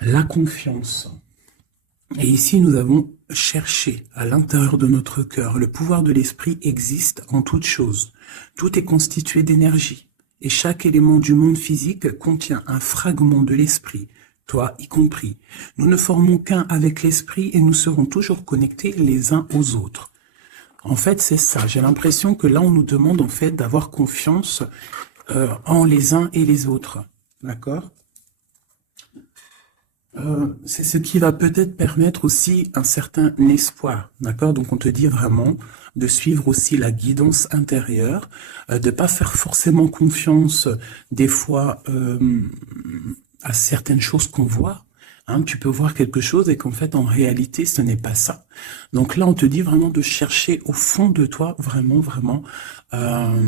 la confiance. Et ici, nous avons cherché à l'intérieur de notre cœur. Le pouvoir de l'esprit existe en toute chose. Tout est constitué d'énergie. Et chaque élément du monde physique contient un fragment de l'esprit, toi y compris. Nous ne formons qu'un avec l'esprit et nous serons toujours connectés les uns aux autres. En fait, c'est ça. J'ai l'impression que là, on nous demande en fait d'avoir confiance en les uns et les autres. D'accord? C'est ce qui va peut-être permettre aussi un certain espoir, d'accord? Donc on te dit vraiment de suivre aussi la guidance intérieure, de pas faire forcément confiance des fois à certaines choses qu'on voit. Hein, tu peux voir quelque chose et qu'en fait en réalité ce n'est pas ça. Donc là on te dit vraiment de chercher au fond de toi vraiment vraiment euh,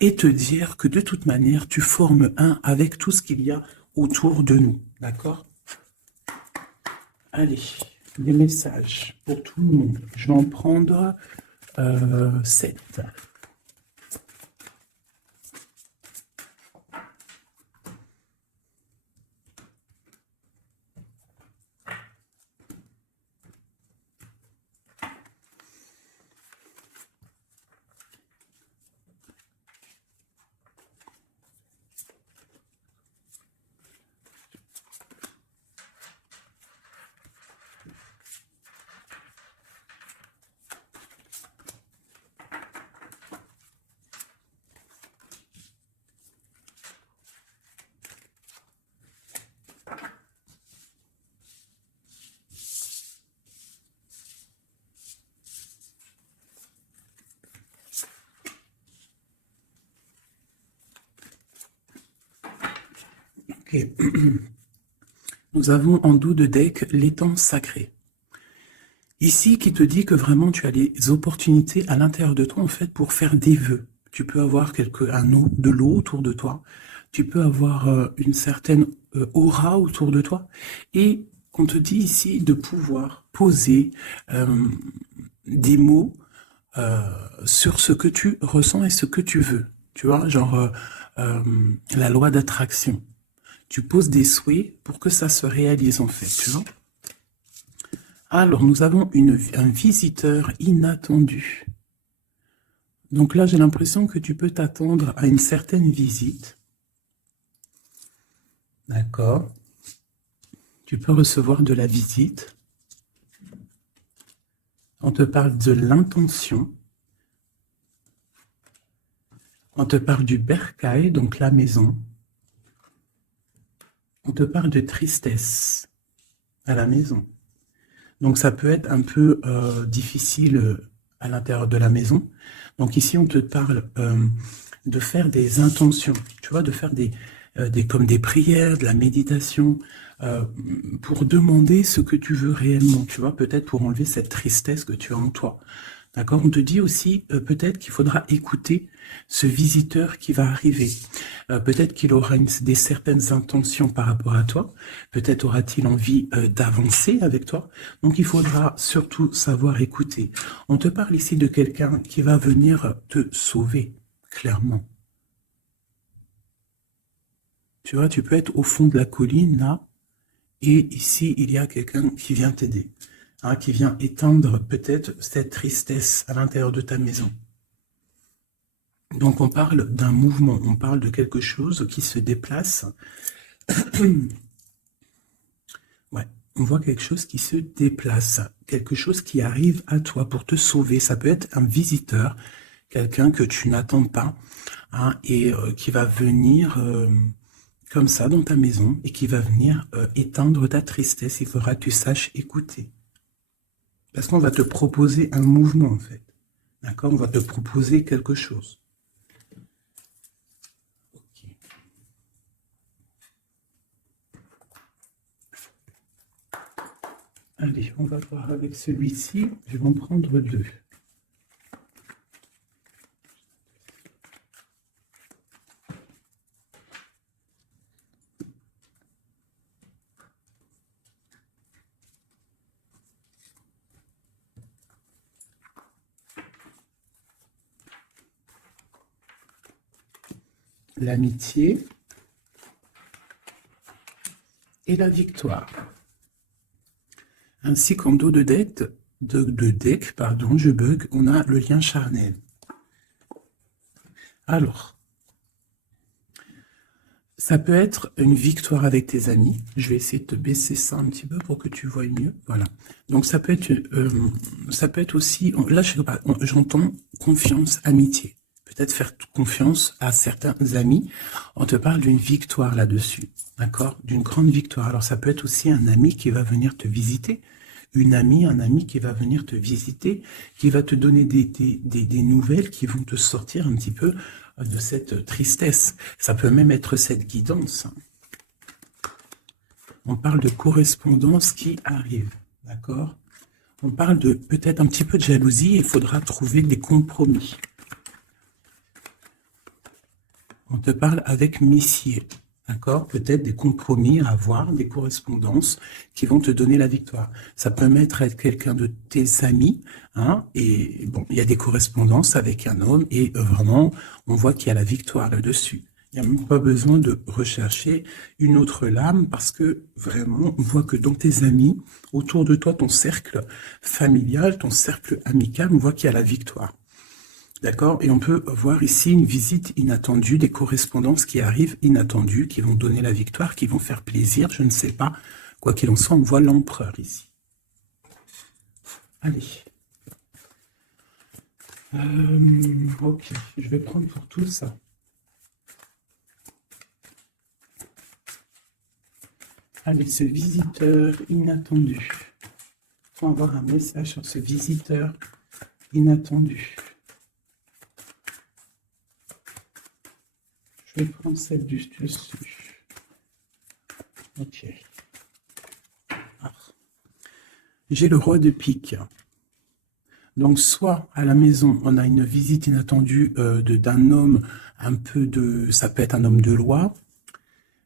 et te dire que de toute manière tu formes un avec tout ce qu'il y a autour de nous, d'accord? Allez, des messages pour tout le monde. Je vais en prendre 7. Ok. Nous avons en dos de deck l'étang sacré. Ici, qui te dit que vraiment tu as des opportunités à l'intérieur de toi, en fait, pour faire des vœux. Tu peux avoir de l'eau autour de toi. Tu peux avoir une certaine aura autour de toi. Et on te dit ici de pouvoir poser des mots euh, sur ce que tu ressens et ce que tu veux. Tu vois, genre euh, la loi d'attraction. Tu poses des souhaits pour que ça se réalise en fait, tu vois. Alors, nous avons un visiteur inattendu. Donc là, j'ai l'impression que tu peux t'attendre à une certaine visite. D'accord. Tu peux recevoir de la visite. On te parle de l'intention. On te parle du bercail, donc la maison. On te parle de tristesse à la maison. Donc ça peut être un peu difficile à l'intérieur de la maison. Donc ici, on te parle de faire des intentions, tu vois, de faire comme des prières, de la méditation, euh, pour demander ce que tu veux réellement, tu vois, peut-être pour enlever cette tristesse que tu as en toi. D'accord? On te dit aussi peut-être qu'il faudra écouter ce visiteur qui va arriver. Peut-être qu'il aura des certaines intentions par rapport à toi. Peut-être aura-t-il envie d'avancer avec toi. Donc il faudra surtout savoir écouter. On te parle ici de quelqu'un qui va venir te sauver, clairement. Tu vois, tu peux être au fond de la colline là, et ici il y a quelqu'un qui vient t'aider, hein, qui vient éteindre peut-être cette tristesse à l'intérieur de ta maison. Donc on parle d'un mouvement, on parle de quelque chose qui se déplace. Ouais, on voit quelque chose qui se déplace, quelque chose qui arrive à toi pour te sauver. Ça peut être un visiteur, quelqu'un que tu n'attends pas, hein, et qui va venir comme ça dans ta maison et qui va venir éteindre ta tristesse. Il faudra que tu saches écouter. Parce qu'on va te proposer un mouvement en fait. D'accord? On va te proposer quelque chose. Ok. Allez, on va voir avec celui-ci. Je vais en prendre 2. L'amitié et la victoire. Ainsi qu'en dos de deck, pardon, je bug, on a le lien charnel. Alors, ça peut être une victoire avec tes amis. Je vais essayer de te baisser ça un petit peu pour que tu vois mieux. Voilà. Donc ça peut être aussi, là j'entends confiance, amitié. Peut-être faire confiance à certains amis. On te parle d'une victoire là-dessus, d'accord? D'une grande victoire. Alors ça peut être aussi un ami qui va venir te visiter. Une amie, un ami qui va venir te visiter, qui va te donner des nouvelles qui vont te sortir un petit peu de cette tristesse. Ça peut même être cette guidance. On parle de correspondance qui arrive, d'accord? On parle de peut-être un petit peu de jalousie, il faudra trouver des compromis. On te parle avec Messier, d'accord? Peut-être des compromis à avoir, des correspondances qui vont te donner la victoire. Ça peut même être quelqu'un de tes amis, hein, et bon, il y a des correspondances avec un homme, et vraiment, on voit qu'il y a la victoire là-dessus. Il n'y a même pas besoin de rechercher une autre lame, parce que vraiment, on voit que dans tes amis, autour de toi, ton cercle familial, ton cercle amical, on voit qu'il y a la victoire. D'accord? Et on peut voir ici une visite inattendue, des correspondances qui arrivent inattendues, qui vont donner la victoire, qui vont faire plaisir, je ne sais pas. Quoi qu'il en soit, on voit l'empereur ici. Allez. Ok, je vais prendre pour tout ça. Allez, ce visiteur inattendu. Il faut avoir un message sur ce visiteur inattendu. Je vais prendre celle du dessus. Ok. Ah. J'ai le roi de pique. Donc, soit à la maison, on a une visite inattendue d'un homme, un peu de... Ça peut être un homme de loi.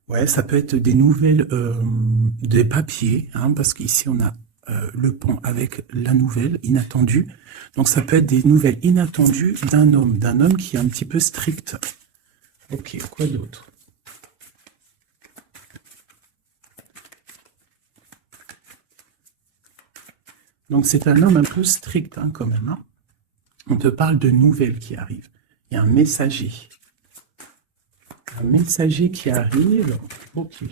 Ouais, ça peut être des nouvelles, des papiers, hein, parce qu'ici, on a le pont avec la nouvelle inattendue. Donc, ça peut être des nouvelles inattendues d'un homme qui est un petit peu strict. Ok, quoi d'autre? Donc c'est un homme un peu strict hein, quand même. Hein. On te parle de nouvelles qui arrivent. Il y a un messager. Un messager qui arrive. Ok.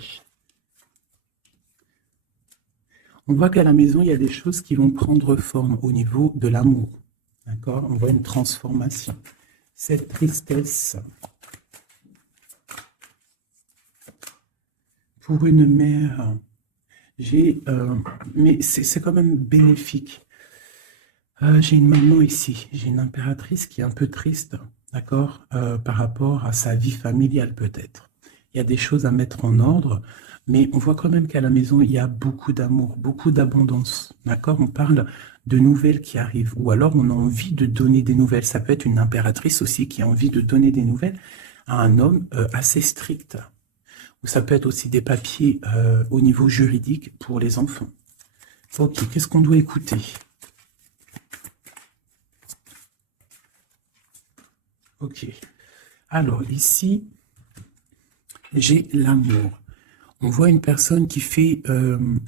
On voit qu'à la maison, il y a des choses qui vont prendre forme au niveau de l'amour. D'accord? On voit une transformation. Cette tristesse... Pour une mère, mais c'est quand même bénéfique. J'ai une maman ici, j'ai une impératrice qui est un peu triste, d'accord, par rapport à sa vie familiale peut-être. Il y a des choses à mettre en ordre, mais on voit quand même qu'à la maison, il y a beaucoup d'amour, beaucoup d'abondance, d'accord? On parle de nouvelles qui arrivent, ou alors on a envie de donner des nouvelles. Ça peut être une impératrice aussi qui a envie de donner des nouvelles à un homme assez strict. Ou ça peut être aussi des papiers au niveau juridique pour les enfants. Ok, qu'est-ce qu'on doit écouter? Ok. Alors, ici, j'ai l'amour. On voit une personne qui fait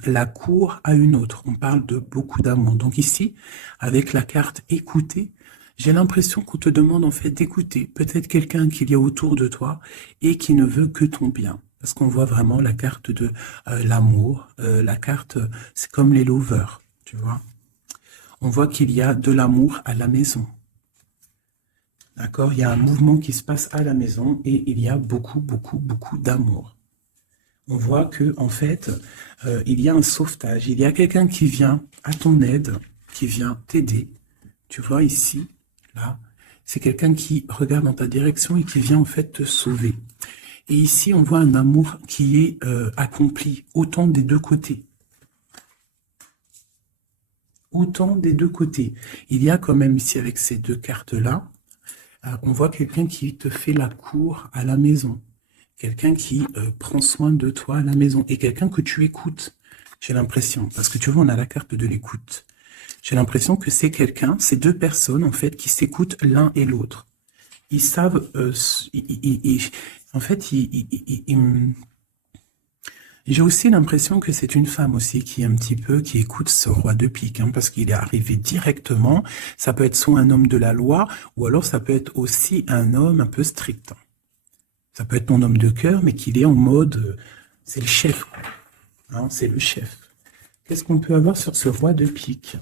la cour à une autre. On parle de beaucoup d'amour. Donc ici, avec la carte écouter, j'ai l'impression qu'on te demande en fait d'écouter peut-être quelqu'un qu'il y a autour de toi et qui ne veut que ton bien. Parce qu'on voit vraiment la carte de l'amour. La carte, c'est comme les lovers, tu vois. On voit qu'il y a de l'amour à la maison. D'accord? Il y a un mouvement qui se passe à la maison et il y a beaucoup, beaucoup, beaucoup d'amour. On voit que en fait, il y a un sauvetage. Il y a quelqu'un qui vient à ton aide, qui vient t'aider. Tu vois ici, là, c'est quelqu'un qui regarde dans ta direction et qui vient en fait te sauver. Et ici, on voit un amour qui est accompli, autant des deux côtés. Autant des deux côtés. Il y a quand même ici, avec ces deux cartes-là, on voit quelqu'un qui te fait la cour à la maison. Quelqu'un qui prend soin de toi à la maison. Et quelqu'un que tu écoutes, j'ai l'impression. Parce que tu vois, on a la carte de l'écoute. J'ai l'impression que c'est quelqu'un, c'est deux personnes, en fait, qui s'écoutent l'un et l'autre. Ils savent... en fait, J'ai aussi l'impression que c'est une femme aussi qui est un petit peu, qui écoute ce roi de pique, hein, parce qu'il est arrivé directement. Ça peut être soit un homme de la loi, ou alors ça peut être aussi un homme un peu strict. Ça peut être ton homme de cœur, mais qu'il est en mode, c'est le chef, quoi. Hein, c'est le chef. Qu'est-ce qu'on peut avoir sur ce roi de pique?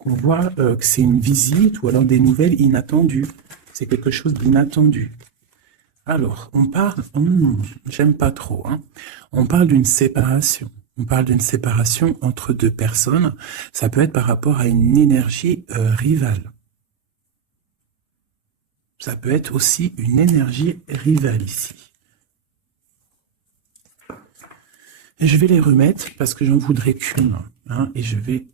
On voit que c'est une visite ou alors des nouvelles inattendues. C'est quelque chose d'inattendu. Alors, on parle, j'aime pas trop, hein. On parle d'une séparation. On parle d'une séparation entre deux personnes. Ça peut être par rapport à une énergie rivale. Ça peut être aussi une énergie rivale ici. Et je vais les remettre parce que j'en voudrais qu'une, hein, et je vais,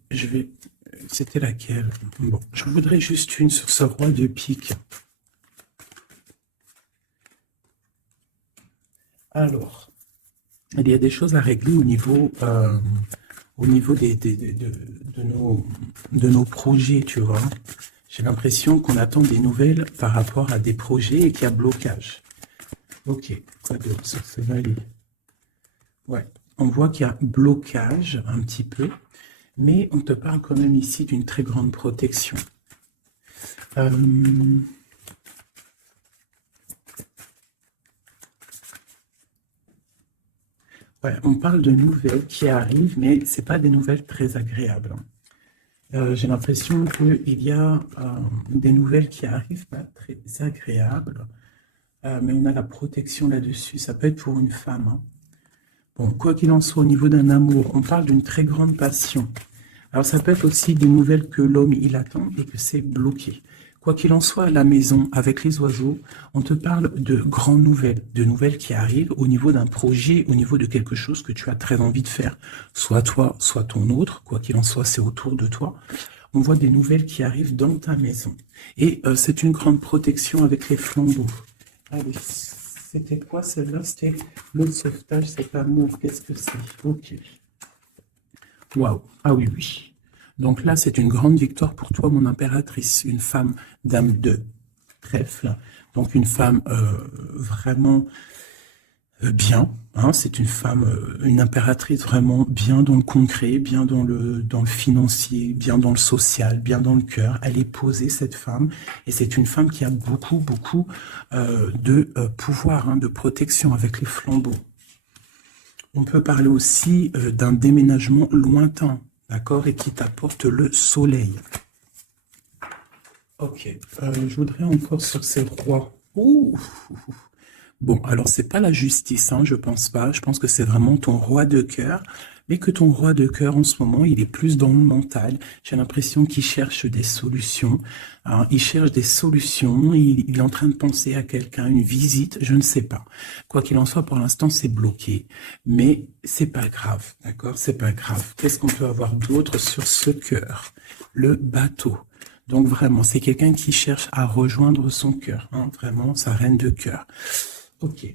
c'était laquelle? Bon, je voudrais juste une sur ce roi de pique. Alors, il y a des choses à régler au niveau de nos projets, tu vois. J'ai l'impression qu'on attend des nouvelles par rapport à des projets et qu'il y a blocage. Ok, quoi d'autre sur ce valet? Ouais, on voit qu'il y a blocage un petit peu, mais on te parle quand même ici d'une très grande protection. Ouais, on parle de nouvelles qui arrivent, mais c'est pas des nouvelles très agréables. J'ai l'impression qu'il y a des nouvelles qui arrivent pas très agréables, mais on a la protection là-dessus. Ça peut être pour une femme, hein. Bon, quoi qu'il en soit, au niveau d'un amour, on parle d'une très grande passion. Alors, ça peut être aussi des nouvelles que l'homme, il attend et que c'est bloqué. Quoi qu'il en soit, à la maison, avec les oiseaux, on te parle de grandes nouvelles, de nouvelles qui arrivent au niveau d'un projet, au niveau de quelque chose que tu as très envie de faire. Soit toi, soit ton autre, quoi qu'il en soit, c'est autour de toi. On voit des nouvelles qui arrivent dans ta maison. Et c'est une grande protection avec les flambeaux. Allez, c'était quoi celle-là? C'était le sauvetage, cet amour. Qu'est-ce que c'est? Ok. Waouh. Ah oui, oui. Donc là, c'est une grande victoire pour toi, mon impératrice. Une femme dame de trèfle. Donc une femme vraiment bien. Hein, c'est une femme, une impératrice vraiment bien dans le concret, bien dans le financier, bien dans le social, bien dans le cœur. Elle est posée, cette femme. Et c'est une femme qui a beaucoup, beaucoup de pouvoir, hein, de protection avec les flambeaux. On peut parler aussi d'un déménagement lointain, d'accord, et qui t'apporte le soleil. Ok, je voudrais encore sur ces rois. Ouh. Bon, alors c'est pas la justice, hein, je pense pas. Je pense que c'est vraiment ton roi de cœur, mais que ton roi de cœur en ce moment, il est plus dans le mental. J'ai l'impression qu'il cherche des solutions. Hein, il cherche des solutions. Il est en train de penser à quelqu'un, une visite, je ne sais pas. Quoi qu'il en soit, pour l'instant, c'est bloqué, mais c'est pas grave, d'accord? C'est pas grave. Qu'est-ce qu'on peut avoir d'autre sur ce cœur? Le bateau. Donc vraiment, c'est quelqu'un qui cherche à rejoindre son cœur, hein, vraiment sa reine de cœur. Ok,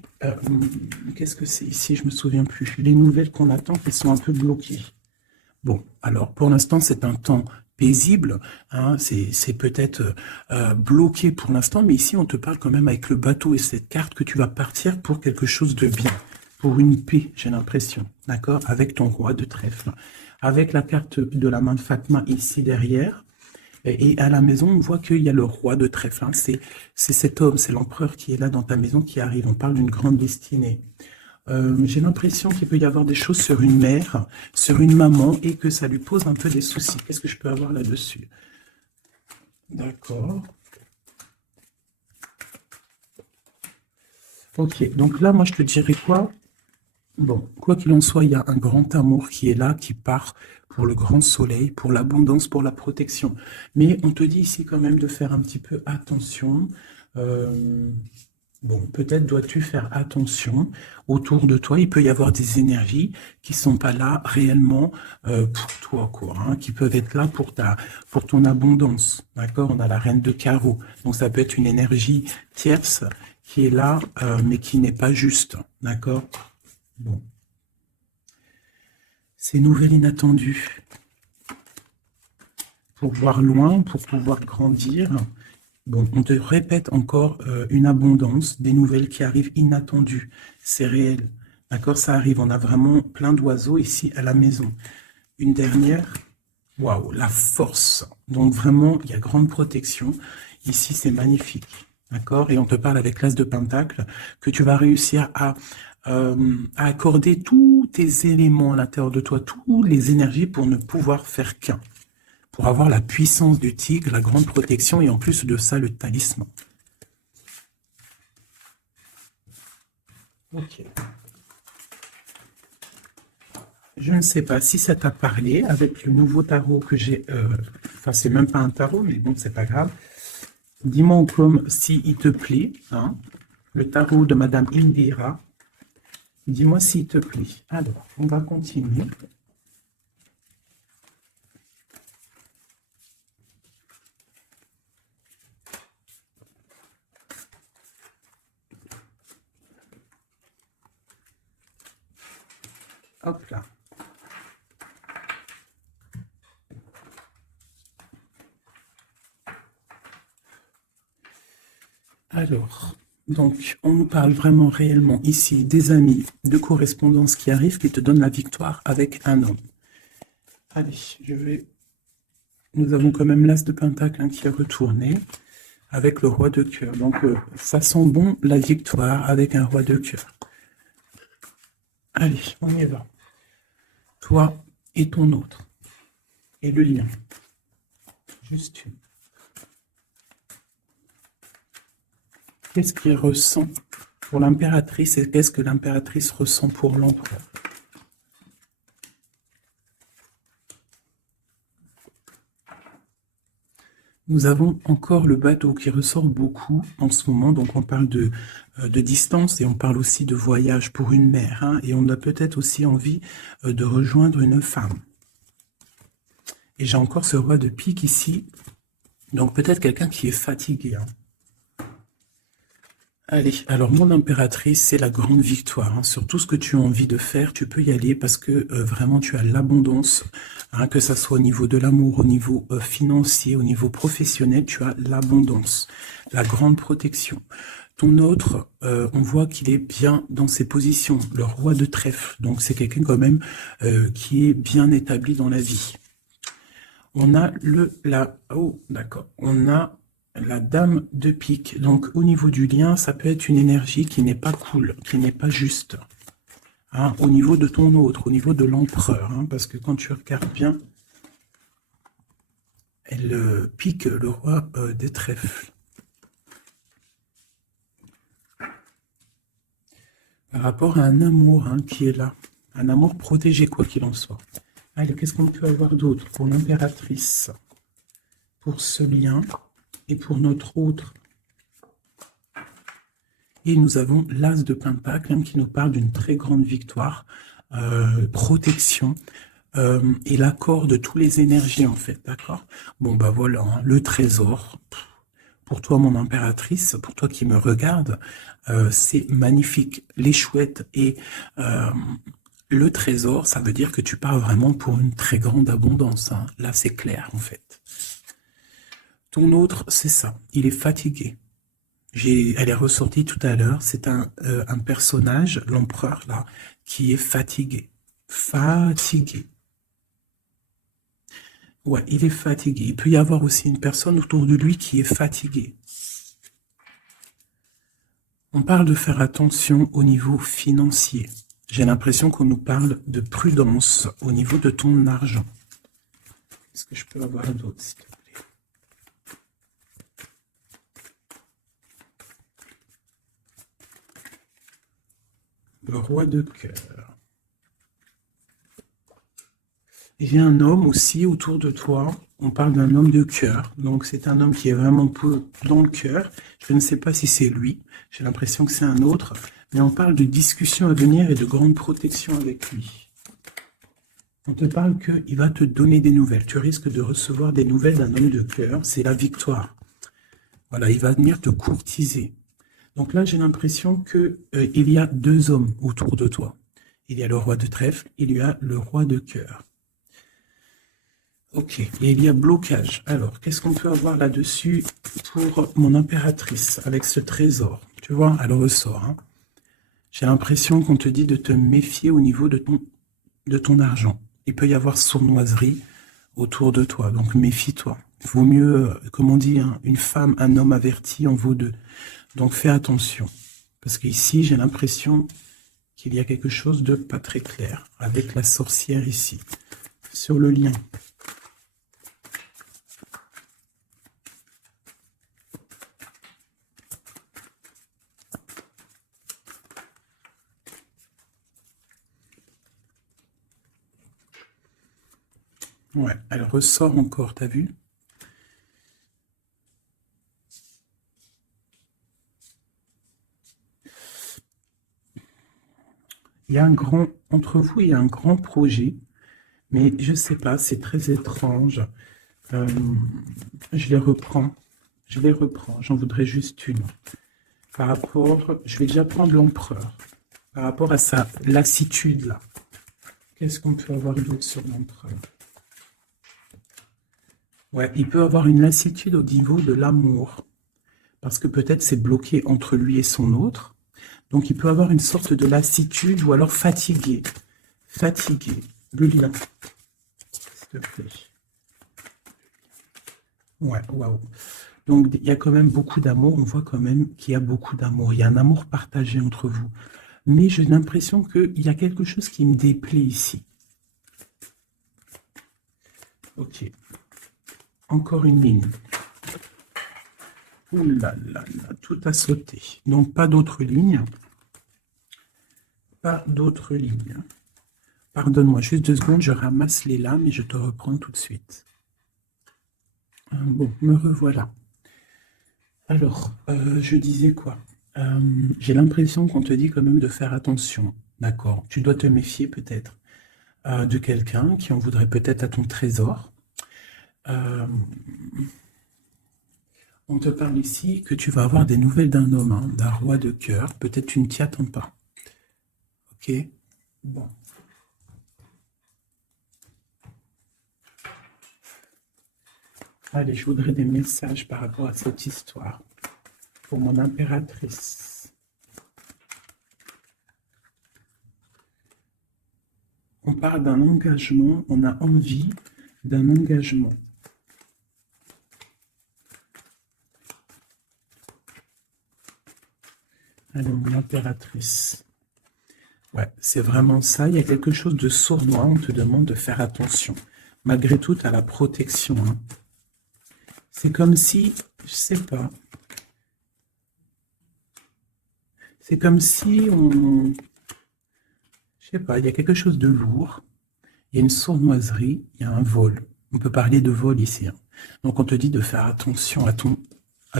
qu'est-ce que c'est ici? Je me souviens plus. Les nouvelles qu'on attend, elles sont un peu bloquées. Bon, alors pour l'instant, c'est un temps paisible, hein, c'est peut-être bloqué pour l'instant, mais ici, on te parle quand même avec le bateau et cette carte que tu vas partir pour quelque chose de bien, pour une paix, j'ai l'impression, d'accord? Avec ton roi de trèfle. Avec la carte de la main de Fatma ici derrière, et à la maison, on voit qu'il y a le roi de trèfle. Hein. C'est cet homme, c'est l'empereur qui est là dans ta maison qui arrive. On parle d'une grande destinée. J'ai l'impression qu'il peut y avoir des choses sur une mère, sur une maman, et que ça lui pose un peu des soucis. Qu'est-ce que je peux avoir là-dessus? D'accord. Ok, donc là, moi, je te dirais quoi? Bon, quoi qu'il en soit, il y a un grand amour qui est là, qui part pour le grand soleil, pour l'abondance, pour la protection. Mais on te dit ici quand même de faire un petit peu attention. Bon, peut-être dois-tu faire attention autour de toi. Il peut y avoir des énergies qui sont pas là réellement pour toi, quoi, hein, qui peuvent être là pour ton abondance. D'accord? On a la reine de carreau. Donc ça peut être une énergie tierce qui est là, mais qui n'est pas juste. D'accord? Bon. Ces nouvelles inattendues. Pour voir loin, pour pouvoir grandir. Bon, on te répète encore une abondance, des nouvelles qui arrivent inattendues. C'est réel. D'accord, ça arrive. On a vraiment plein d'oiseaux ici à la maison. Une dernière. Waouh, la force. Donc vraiment, il y a grande protection. Ici, c'est magnifique. D'accord? Et on te parle avec l'As de Pentacle que tu vas réussir à accorder tous tes éléments à l'intérieur de toi, toutes les énergies pour ne pouvoir faire qu'un. Pour avoir la puissance du tigre, la grande protection et en plus de ça, le talisman. Ok. Je ne sais pas si ça t'a parlé avec le nouveau tarot que j'ai. Enfin, c'est même pas un tarot, mais bon, c'est pas grave. Dis-moi comme s'il te plaît, hein, le tarot de Madame Indira. Dis-moi s'il te plaît. Alors, on va continuer. Hop là. Alors, donc, on nous parle vraiment réellement ici des amis de correspondance qui arrivent, qui te donnent la victoire avec un homme. Allez, nous avons quand même l'As de Pentacle hein, qui est retourné avec le Roi de cœur. Donc, ça sent bon la victoire avec un Roi de cœur. Allez, on y va. Toi et ton autre. Et le lien. Juste une. Qu'est-ce qu'il ressent pour l'impératrice et qu'est-ce que l'impératrice ressent pour l'empereur? Nous avons encore le bateau qui ressort beaucoup en ce moment. Donc, on parle de distance et on parle aussi de voyage pour une mère. Hein, et on a peut-être aussi envie de rejoindre une femme. Et j'ai encore ce roi de pique ici. Donc, peut-être quelqu'un qui est fatigué. Hein. Allez, alors mon impératrice, c'est la grande victoire. Hein. Sur tout ce que tu as envie de faire, tu peux y aller parce que vraiment tu as l'abondance, hein, que ça soit au niveau de l'amour, au niveau financier, au niveau professionnel, tu as l'abondance, la grande protection. Ton autre, on voit qu'il est bien dans ses positions, le roi de trèfle. Donc c'est quelqu'un quand même qui est bien établi dans la vie. On a on a la dame de pique. Donc, au niveau du lien, ça peut être une énergie qui n'est pas cool, qui n'est pas juste. Hein, au niveau de ton autre, au niveau de l'empereur. Hein, parce que quand tu regardes bien, elle pique le roi des trèfles. Par rapport à un amour hein, qui est là. Un amour protégé, quoi qu'il en soit. Allez, qu'est-ce qu'on peut avoir d'autre pour l'impératrice? Pour ce lien et pour notre autre. Et nous avons l'As de Pentacle hein, qui nous parle d'une très grande victoire, protection et l'accord de toutes les énergies en fait, d'accord? Bon bah voilà, hein, le trésor. Pour toi mon impératrice, pour toi qui me regarde, c'est magnifique. Les chouettes et le trésor, ça veut dire que tu pars vraiment pour une très grande abondance. Hein. Là c'est clair en fait. Ton autre, c'est ça, il est fatigué. Elle est ressortie tout à l'heure, c'est un personnage, l'empereur, là, qui est fatigué. Fatigué. Ouais, il est fatigué. Il peut y avoir aussi une personne autour de lui qui est fatiguée. On parle de faire attention au niveau financier. J'ai l'impression qu'on nous parle de prudence au niveau de ton argent. Est-ce que je peux avoir d'autres, s'il te plaît? Le roi de cœur. Il y a un homme aussi autour de toi. On parle d'un homme de cœur. Donc c'est un homme qui est vraiment dans le cœur. Je ne sais pas si c'est lui. J'ai l'impression que c'est un autre. Mais on parle de discussions à venir et de grande protection avec lui. On te parle qu'il va te donner des nouvelles. Tu risques de recevoir des nouvelles d'un homme de cœur. C'est la victoire. Voilà, il va venir te courtiser. Donc là, j'ai l'impression qu'il y a deux hommes autour de toi. Il y a le roi de trèfle, il y a le roi de cœur. Ok, et il y a blocage. Alors, qu'est-ce qu'on peut avoir là-dessus pour mon impératrice avec ce trésor? Tu vois, elle ressort. Hein. J'ai l'impression qu'on te dit de te méfier au niveau de ton argent. Il peut y avoir sournoiserie autour de toi, donc méfie-toi. Il vaut mieux, comme on dit, hein, une femme, un homme averti en vaut deux. Donc fais attention. Parce qu'ici, j'ai l'impression qu'il y a quelque chose de pas très clair avec la sorcière ici, sur le lien. Ouais, elle ressort encore, t'as vu? Il y a un grand, entre vous, il y a un grand projet, mais je sais pas, c'est très étrange. Euh, je les reprends, j'en voudrais juste une. Par rapport, je vais déjà prendre l'empereur. Par rapport à sa lassitude, là. Qu'est-ce qu'on peut avoir d'autre sur l'empereur? Ouais, il peut avoir une lassitude au niveau de l'amour. Parce que peut-être c'est bloqué entre lui et son autre. Donc il peut avoir une sorte de lassitude ou alors fatigué. Fatigué. Le lien. S'il te plaît. Ouais, waouh. Donc il y a quand même beaucoup d'amour. On voit quand même qu'il y a beaucoup d'amour. Il y a un amour partagé entre vous. Mais j'ai l'impression qu'il y a quelque chose qui me déplaît ici. Ok. Encore une ligne. Ouh là là là, tout a sauté. Donc pas d'autres lignes. Pas d'autres lignes. Pardonne-moi, juste 2 secondes, je ramasse les lames et je te reprends tout de suite. Bon, me revoilà. Alors, je disais quoi? J'ai l'impression qu'on te dit quand même de faire attention, d'accord? Tu dois te méfier peut-être de quelqu'un qui en voudrait peut-être à ton trésor. On te parle ici que tu vas avoir des nouvelles d'un homme, hein, d'un roi de cœur. Peut-être tu ne t'y attends pas. Ok? Bon. Allez, je voudrais des messages par rapport à cette histoire. Pour mon impératrice. On parle d'un engagement, on a envie d'un engagement. Alors, mon impératrice. Ouais, c'est vraiment ça. Il y a quelque chose de sournois. On te demande de faire attention. Malgré tout, tu as la protection. Hein. C'est comme si, je sais pas. C'est comme si on... Je sais pas, il y a quelque chose de lourd. Il y a une sournoiserie, il y a un vol. On peut parler de vol ici. Hein. Donc, on te dit de faire attention à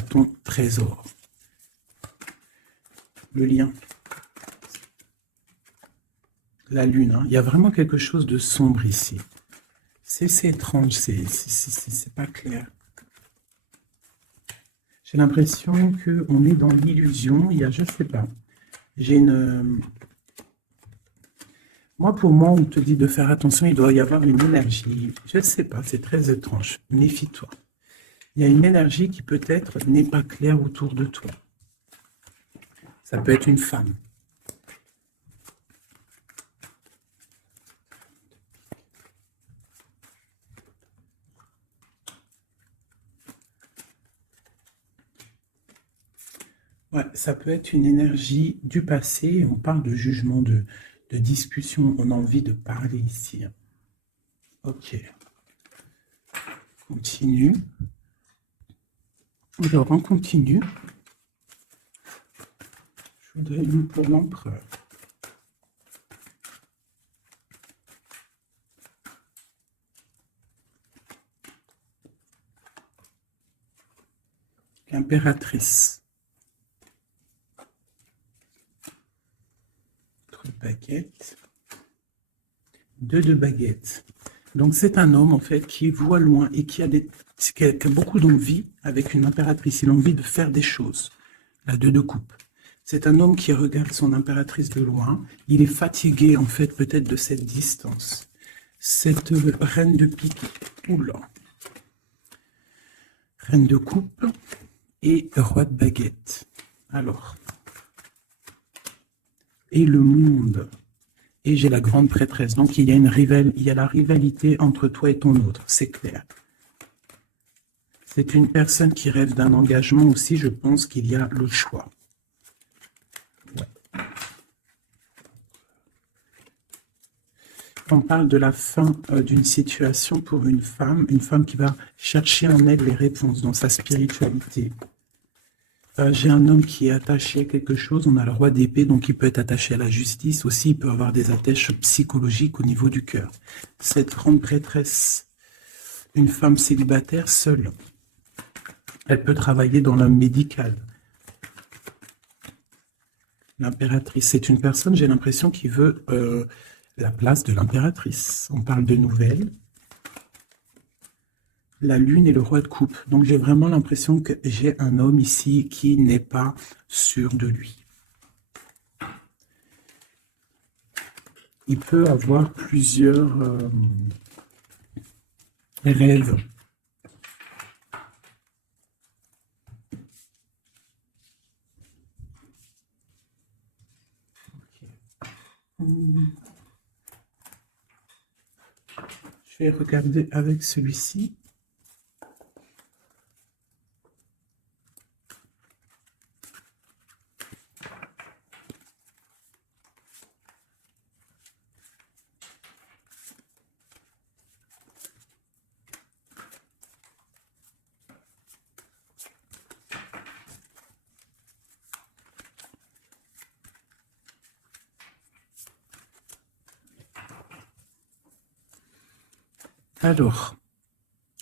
ton trésor. Le lien. La lune. Hein. Il y a vraiment quelque chose de sombre ici. C'est étrange, c'est pas clair. J'ai l'impression qu'on est dans l'illusion. Il y a, je sais pas. J'ai une... Moi, pour moi, on te dit de faire attention. Il doit y avoir une énergie. Je ne sais pas, c'est très étrange. Méfie-toi. Il y a une énergie qui peut-être n'est pas claire autour de toi. Ça peut être une femme. Ouais, ça peut être une énergie du passé. On parle de jugement, de discussion. On a envie de parler ici. Ok. Continue. Alors, on continue. Je voudrais une pour l'empereur. L'impératrice. Baguette. 2 de baguettes. Donc c'est un homme en fait qui voit loin et qui a beaucoup d'envie avec une impératrice. Il a envie de faire des choses. La 2 de coupe. C'est un homme qui regarde son impératrice de loin. Il est fatigué en fait peut-être de cette distance. Cette reine de pique. Oula. Reine de coupe et roi de baguette. Alors. et le monde. Et j'ai la grande prêtresse. Donc, il y a la rivalité entre toi et ton autre, c'est clair. C'est une personne qui rêve d'un engagement aussi, je pense qu'il y a le choix. Ouais. On parle de la fin d'une situation pour une femme qui va chercher en elle les réponses dans sa spiritualité. J'ai un homme qui est attaché à quelque chose, on a le roi d'épée, donc il peut être attaché à la justice, aussi il peut avoir des attaches psychologiques au niveau du cœur. Cette grande prêtresse, une femme célibataire seule, elle peut travailler dans le médical. L'impératrice, c'est une personne, j'ai l'impression, qui veut la place de l'impératrice. On parle de nouvelles. La lune et le roi de coupe. Donc j'ai vraiment l'impression que j'ai un homme ici qui n'est pas sûr de lui. Il peut avoir plusieurs rêves. Je vais regarder avec celui-ci. Alors,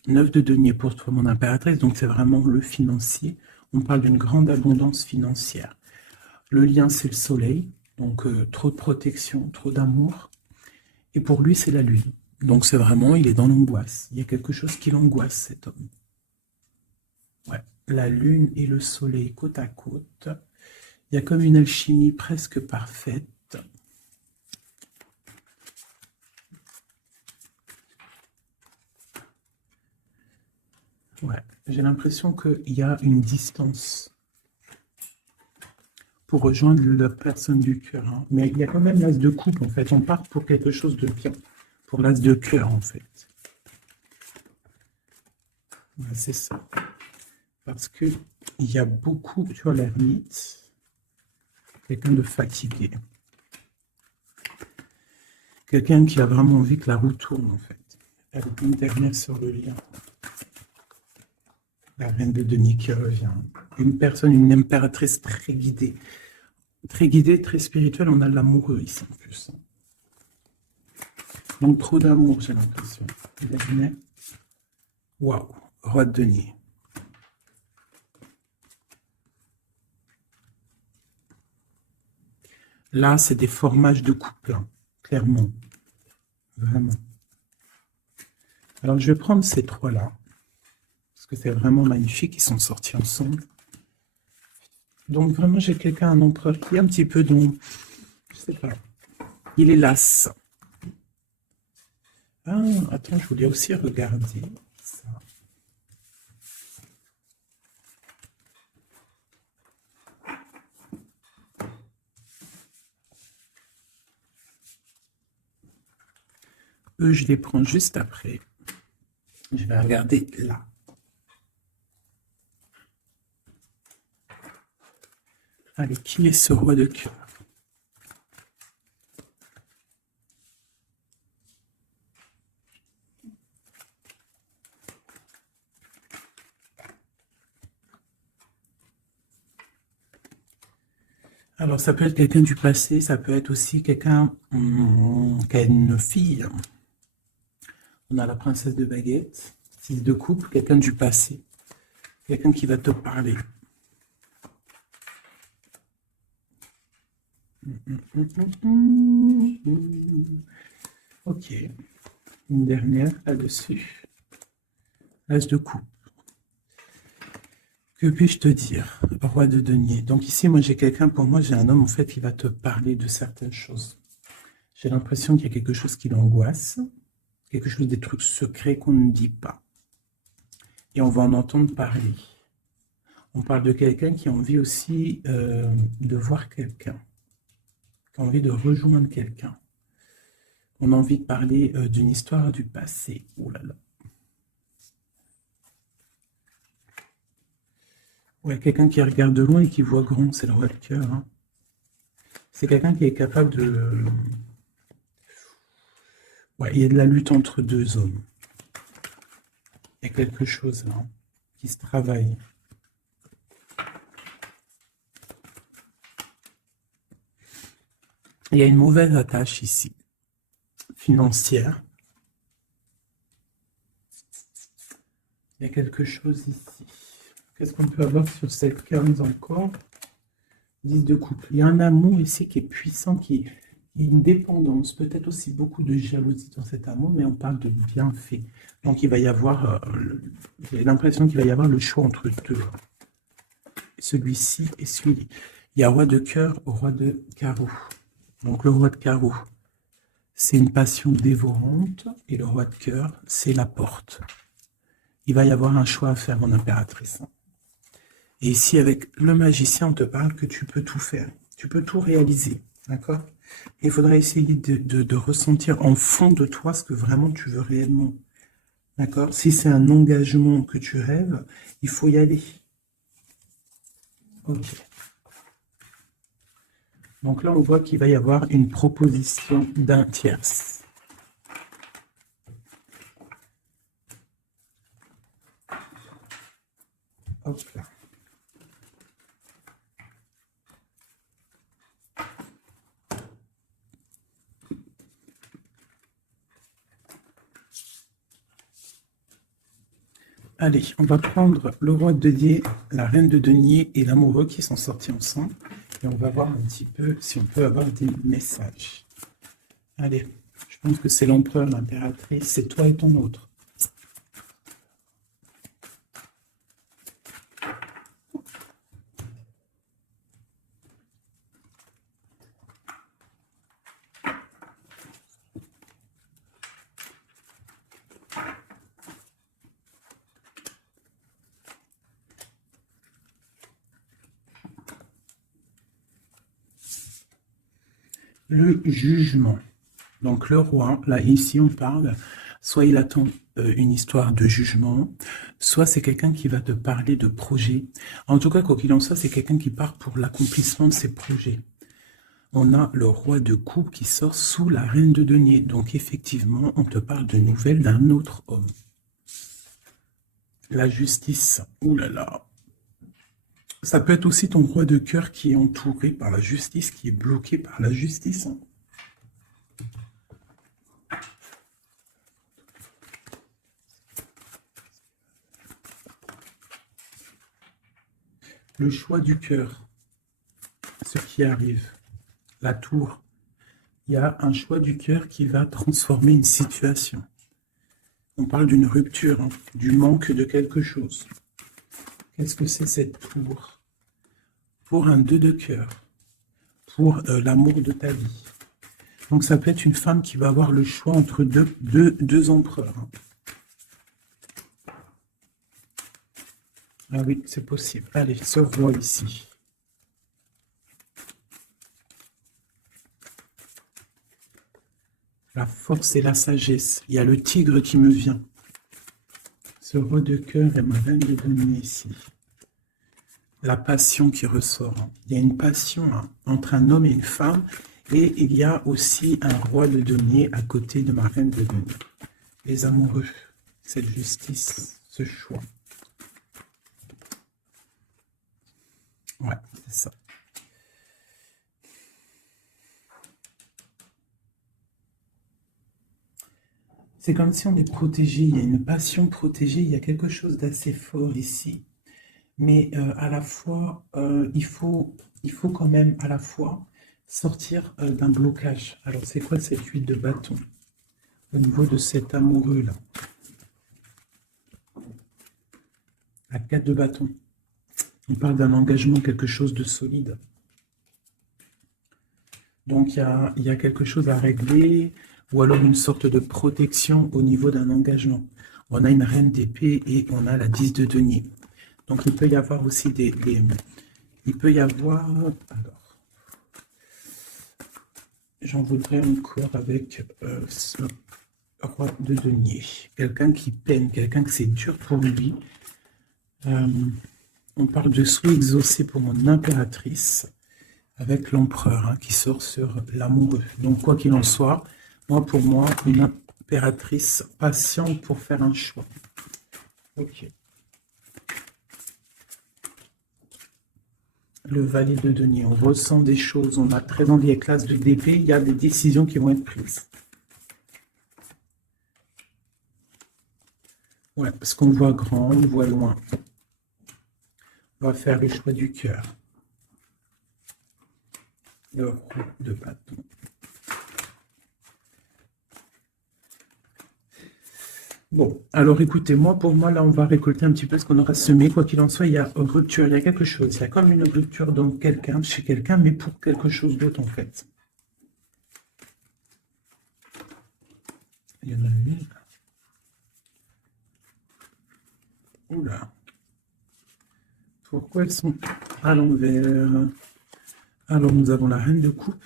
9 de denier pour toi, mon impératrice, donc c'est vraiment le financier. On parle d'une grande abondance financière. Le lien, c'est le soleil, donc trop de protection, trop d'amour. Et pour lui, c'est la lune. Donc c'est vraiment, il est dans l'angoisse. Il y a quelque chose qui l'angoisse, cet homme. Ouais, la lune et le soleil côte à côte. Il y a comme une alchimie presque parfaite. Ouais, j'ai l'impression qu'il y a une distance pour rejoindre la personne du cœur. Hein. Mais il y a quand même l'as de coupe, en fait. On part pour quelque chose de bien. Pour l'as de cœur, en fait. Ouais, c'est ça. Parce qu'il y a beaucoup, tu vois, l'ermite, quelqu'un de fatigué. Quelqu'un qui a vraiment envie que la roue tourne, en fait. Avec une dernière sur le lien. La reine de denier qui revient. Une personne, une impératrice très guidée. Très guidée, très spirituelle. On a l'amoureux ici, en plus. Donc, trop d'amour, j'ai l'impression. Waouh, roi de denier. Là, c'est des formages de couple, hein, clairement. Vraiment. Alors, je vais prendre ces trois-là. Parce que c'est vraiment magnifique. Ils sont sortis ensemble. Donc, vraiment, j'ai quelqu'un, un empereur qui est un petit peu dans... Je sais pas. Il est las. Ah, attends, je voulais aussi regarder ça. Eux, je les prends juste après. Je vais regarder là. Allez, qui est ce roi de cœur? Alors, ça peut être quelqu'un du passé, ça peut être aussi quelqu'un qui a une fille. On a la princesse de baguette, 6 de coupe, quelqu'un du passé, quelqu'un qui va te parler. Ok, une dernière là-dessus. L'as de coupe. Que puis-je te dire, roi de denier? Donc ici, moi j'ai quelqu'un, pour moi j'ai un homme en fait qui va te parler de certaines choses. J'ai l'impression qu'il y a quelque chose qui l'angoisse, quelque chose, des trucs secrets qu'on ne dit pas. Et on va en entendre parler. On parle de quelqu'un qui a envie aussi de voir quelqu'un. qui a envie de rejoindre quelqu'un. On a envie de parler d'une histoire du passé. Oh là là. Ouais, quelqu'un qui regarde de loin et qui voit grand, c'est le roi de cœur. Hein. C'est quelqu'un qui est capable de... Ouais, il y a de la lutte entre deux hommes. Il y a quelque chose là, hein, qui se travaille. Il y a une mauvaise attache ici, financière. Il y a quelque chose ici. Qu'est-ce qu'on peut avoir sur cette carte encore? 10 de couple. Il y a un amour ici qui est puissant, qui est une dépendance, peut-être aussi beaucoup de jalousie dans cet amour, mais on parle de bienfait. Donc il va y avoir, j'ai l'impression qu'il va y avoir le choix entre deux. Celui-ci et celui-ci. Il y a roi de cœur, roi de carreau. Donc le roi de carreau, c'est une passion dévorante, et le roi de cœur, c'est la porte. Il va y avoir un choix à faire, mon impératrice. Et ici, avec le magicien, on te parle que tu peux tout faire. Tu peux tout réaliser. D'accord? Il faudra essayer de ressentir en fond de toi ce que vraiment tu veux réellement. D'accord? Si c'est un engagement que tu rêves, il faut y aller. Ok. Donc là, on voit qu'il va y avoir une proposition d'un tierce. Hop là. Allez, on va prendre le roi de denier, la reine de denier et l'amoureux qui sont sortis ensemble. Et on va voir un petit peu si on peut avoir des messages. Allez, je pense que c'est l'empereur, l'impératrice, c'est toi et ton autre. Le jugement. Donc le roi, là ici on parle, soit il attend une histoire de jugement, soit c'est quelqu'un qui va te parler de projet. En tout cas, quoi qu'il en soit, c'est quelqu'un qui part pour l'accomplissement de ses projets. On a le roi de coupe qui sort sous la reine de denier. Donc effectivement, on te parle de nouvelles d'un autre homme. La justice, ouh là là. Ça peut être aussi ton roi de cœur qui est entouré par la justice, qui est bloqué par la justice. Le choix du cœur, ce qui arrive, la tour. Il y a un choix du cœur qui va transformer une situation. On parle d'une rupture, hein, du manque de quelque chose. Qu'est-ce que c'est cette tour? Pour un 2 de cœur, pour l'amour de ta vie. Donc ça peut être une femme qui va avoir le choix entre deux empereurs. Hein. Ah oui, c'est possible. Allez, ce roi ici. La force et la sagesse. Il y a le tigre qui me vient. Ce roi de cœur est ma reine de denier ici. La passion qui ressort. Il y a une passion hein, entre un homme et une femme. Et il y a aussi un roi de denier à côté de ma reine de denier. Les amoureux, cette justice, ce choix. Ouais, c'est ça. C'est comme si on est protégé, il y a une passion protégée, il y a quelque chose d'assez fort ici. Mais à la fois, il faut quand même à la fois sortir d'un blocage. Alors c'est quoi cette huile de bâton au niveau de cet amoureux-là? La 4 de bâton. On parle d'un engagement, quelque chose de solide. Donc il y a quelque chose à régler, ou alors une sorte de protection au niveau d'un engagement. On a une reine d'épée et on a la 10 de denier. Donc il peut y avoir aussi il peut y avoir... Alors, j'en voudrais encore avec ce roi de denier. Quelqu'un qui peine, quelqu'un que c'est dur pour lui. On parle de souhait exaucé pour mon impératrice, avec l'empereur hein, qui sort sur l'amoureux. Donc, quoi qu'il en soit, pour moi, une impératrice patiente pour faire un choix. Ok. Le valet de denier, on ressent des choses, on a très envie avec l'as de d'épée, il y a des décisions qui vont être prises. Ouais, parce qu'on voit grand, on voit loin. On va faire le choix du cœur. Le roi de bâton. Bon, alors écoutez, pour moi, là, on va récolter un petit peu ce qu'on aura semé. Quoi qu'il en soit, il y a une rupture, il y a quelque chose. Il y a comme une rupture dans quelqu'un, chez quelqu'un, mais pour quelque chose d'autre, en fait. Il y en a une. Oula. Pourquoi elles sont à l'envers? Alors, nous avons la reine de coupe.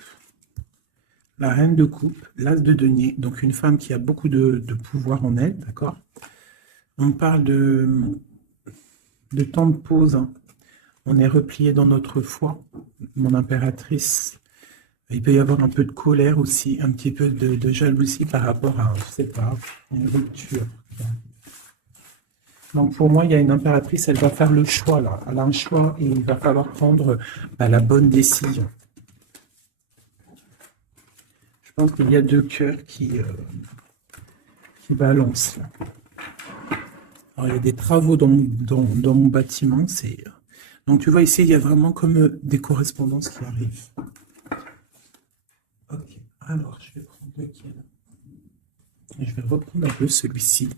La reine de coupe, l'as de denier, donc une femme qui a beaucoup de pouvoir en elle, d'accord? On parle de temps de pause, hein. On est replié dans notre foi, mon impératrice. Il peut y avoir un peu de colère aussi, un petit peu de jalousie par rapport à, je sais pas, une rupture. Donc pour moi, il y a une impératrice, elle va faire le choix là. Elle a un choix et il va falloir prendre la bonne décision. Je pense qu'il y a deux cœurs qui balancent. Là. Alors, il y a des travaux dans mon bâtiment. Donc tu vois ici, il y a vraiment comme des correspondances qui arrivent. Ok, alors je vais prendre lequel? Je vais reprendre un peu celui-ci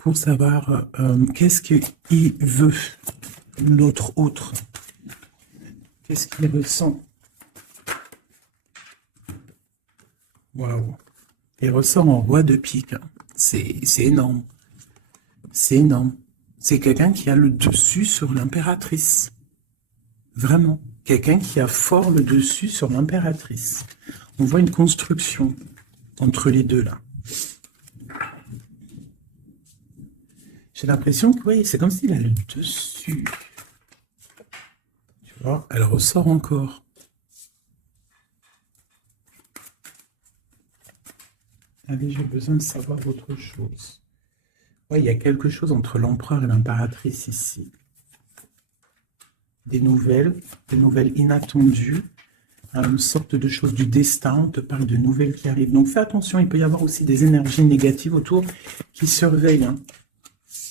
pour savoir qu'est-ce qu'il veut, l'autre autre. Qu'est-ce qu'il ressent? Waouh! Il ressort en roi de pique. C'est énorme. C'est énorme. C'est quelqu'un qui a le dessus sur l'impératrice. Vraiment. Quelqu'un qui a fort le dessus sur l'impératrice. On voit une construction entre les deux là. J'ai l'impression que oui, c'est comme s'il a le dessus. Tu vois, elle ressort encore. Allez, j'ai besoin de savoir autre chose. Oui, il y a quelque chose entre l'empereur et l'impératrice ici. Des nouvelles inattendues, une sorte de chose du destin, on te parle de nouvelles qui arrivent. Donc fais attention, il peut y avoir aussi des énergies négatives autour qui surveillent. Hein.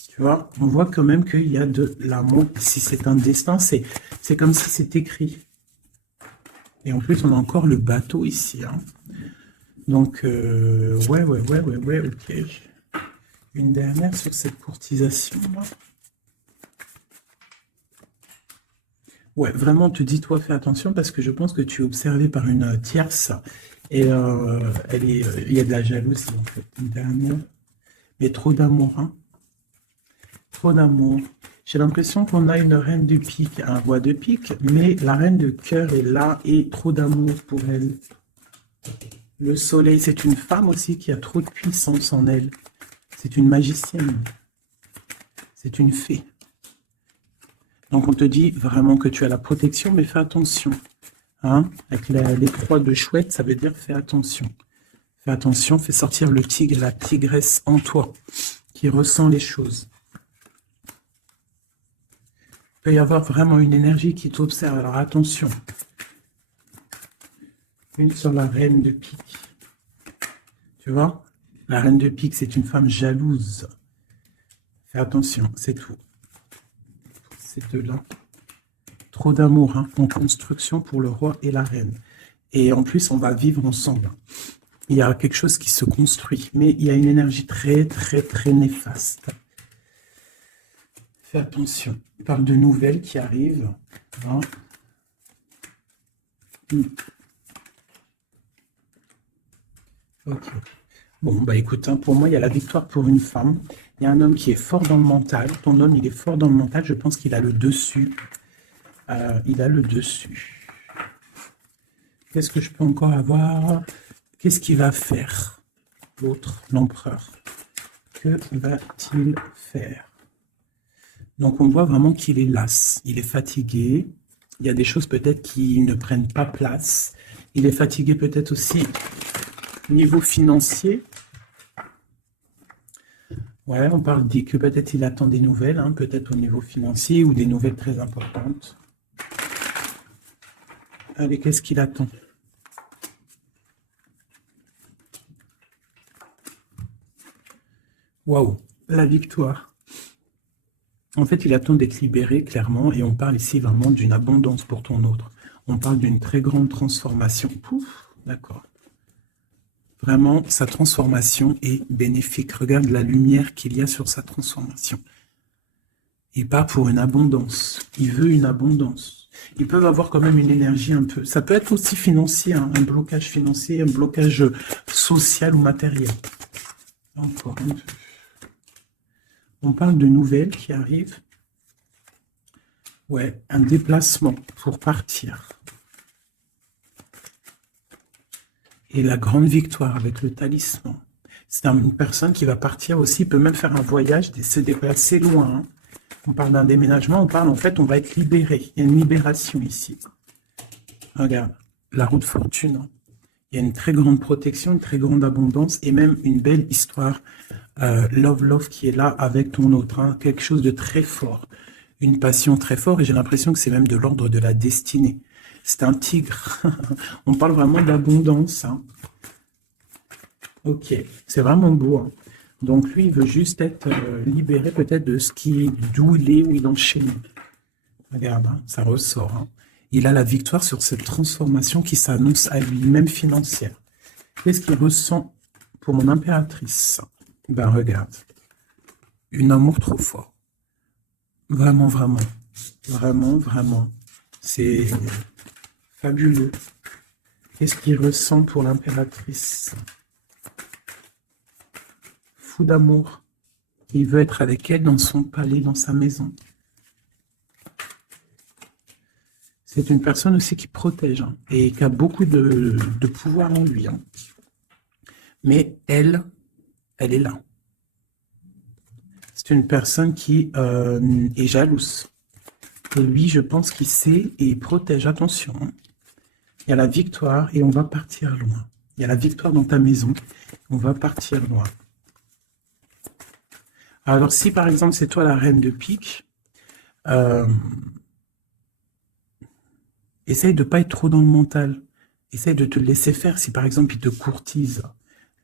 Tu vois, on voit quand même qu'il y a de l'amour. Si c'est un destin, c'est comme si c'est écrit. Et en plus, on a encore le bateau ici. Hein. Donc, ouais, ok. Une dernière sur cette courtisation. Là. Ouais, vraiment, on te dit, toi, fais attention parce que je pense que tu es observé par une tierce et il y a de la jalousie, en fait. Une dernière. Mais trop d'amour, hein. Trop d'amour. J'ai l'impression qu'on a une reine de pique, un roi de pique, mais la reine de cœur est là et trop d'amour pour elle. Le soleil, c'est une femme aussi qui a trop de puissance en elle. C'est une magicienne. C'est une fée. Donc on te dit vraiment que tu as la protection, mais fais attention. Hein? Avec les croix de chouette, ça veut dire fais attention. Fais attention, fais sortir le tigre, la tigresse en toi, qui ressent les choses. Il peut y avoir vraiment une énergie qui t'observe, alors attention. Une sur la reine de pique. Tu vois? La reine de pique, c'est une femme jalouse. Fais attention, c'est tout. Ces deux-là. Trop d'amour hein, en construction pour le roi et la reine. Et en plus, on va vivre ensemble. Il y a quelque chose qui se construit, mais il y a une énergie très, très, très néfaste. Fais attention. Il parle de nouvelles qui arrivent. Hein. Ok. Bon, bah écoute, hein, pour moi, il y a la victoire pour une femme. Il y a un homme qui est fort dans le mental. Ton homme, il est fort dans le mental. Je pense qu'il a le dessus. Il a le dessus. Qu'est-ce que je peux encore avoir? Qu'est-ce qu'il va faire? L'autre, l'empereur. Que va-t-il faire? Donc, on voit vraiment qu'il est las. Il est fatigué. Il y a des choses peut-être qui ne prennent pas place. Il est fatigué peut-être aussi niveau financier. Ouais, on parle dit que peut-être il attend des nouvelles, hein, peut-être au niveau financier ou des nouvelles très importantes. Allez, qu'est-ce qu'il attend? Waouh, la victoire. En fait, il attend d'être libéré, clairement, et on parle ici vraiment d'une abondance pour ton autre. On parle d'une très grande transformation. Pouf, d'accord. Vraiment, sa transformation est bénéfique. Regarde la lumière qu'il y a sur sa transformation. Il part pour une abondance. Il veut une abondance. Ils peuvent avoir quand même une énergie un peu. Ça peut être aussi financier, hein, un blocage financier, un blocage social ou matériel. Encore un peu. On parle de nouvelles qui arrivent. Ouais, un déplacement pour partir. Et la grande victoire avec le talisman. C'est une personne qui va partir aussi, peut même faire un voyage, se déplacer loin. Hein. On parle d'un déménagement, on parle en fait, on va être libéré. Il y a une libération ici. Regarde, la roue de fortune. Hein. Il y a une très grande protection, une très grande abondance et même une belle histoire. Love qui est là avec ton autre. Hein. Quelque chose de très fort. Une passion très forte et j'ai l'impression que c'est même de l'ordre de la destinée. C'est un tigre. On parle vraiment d'abondance. Hein. Ok, c'est vraiment beau. Hein. Donc lui, il veut juste être libéré peut-être de ce qui d'où il est, où il enchaîne. Regarde, hein, ça ressort. Hein. Il a la victoire sur cette transformation qui s'annonce à lui-même financière. Qu'est-ce qu'il ressent pour mon impératrice? Ben regarde, un amour trop fort. Vraiment, vraiment. Vraiment, vraiment. C'est fabuleux. Qu'est-ce qu'il ressent pour l'impératrice? Fou d'amour. Il veut être avec elle dans son palais, dans sa maison. C'est une personne aussi qui protège hein, et qui a beaucoup de pouvoir en lui. Hein. Mais elle est là. C'est une personne qui est jalouse. Et lui, je pense qu'il sait et il protège. Attention. Hein. Il y a la victoire et on va partir loin. Il y a la victoire dans ta maison. On va partir loin. Alors, si par exemple, c'est toi la reine de pique, essaye de ne pas être trop dans le mental. Essaye de te laisser faire. Si par exemple, il te courtise,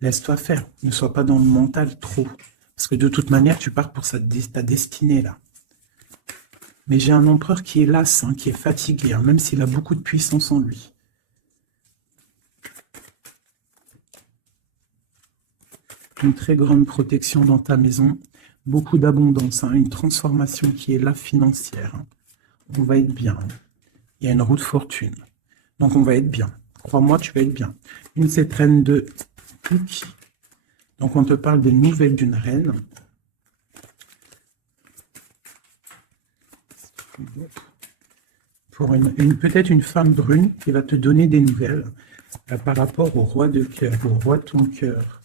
laisse-toi faire. Ne sois pas dans le mental trop. Parce que de toute manière, tu pars pour ta destinée, là. Mais j'ai un empereur qui est las, hein, qui est fatigué, hein, même s'il a beaucoup de puissance en lui. Une très grande protection dans ta maison. Beaucoup d'abondance, hein, une transformation qui est là financière. Hein. On va être bien. Hein. Il y a une roue de fortune. Donc on va être bien. Crois-moi, tu vas être bien. Une cette reine de pique. Donc, on te parle des nouvelles d'une reine. Pour peut-être une femme brune qui va te donner des nouvelles par rapport au roi de cœur, au roi de ton cœur.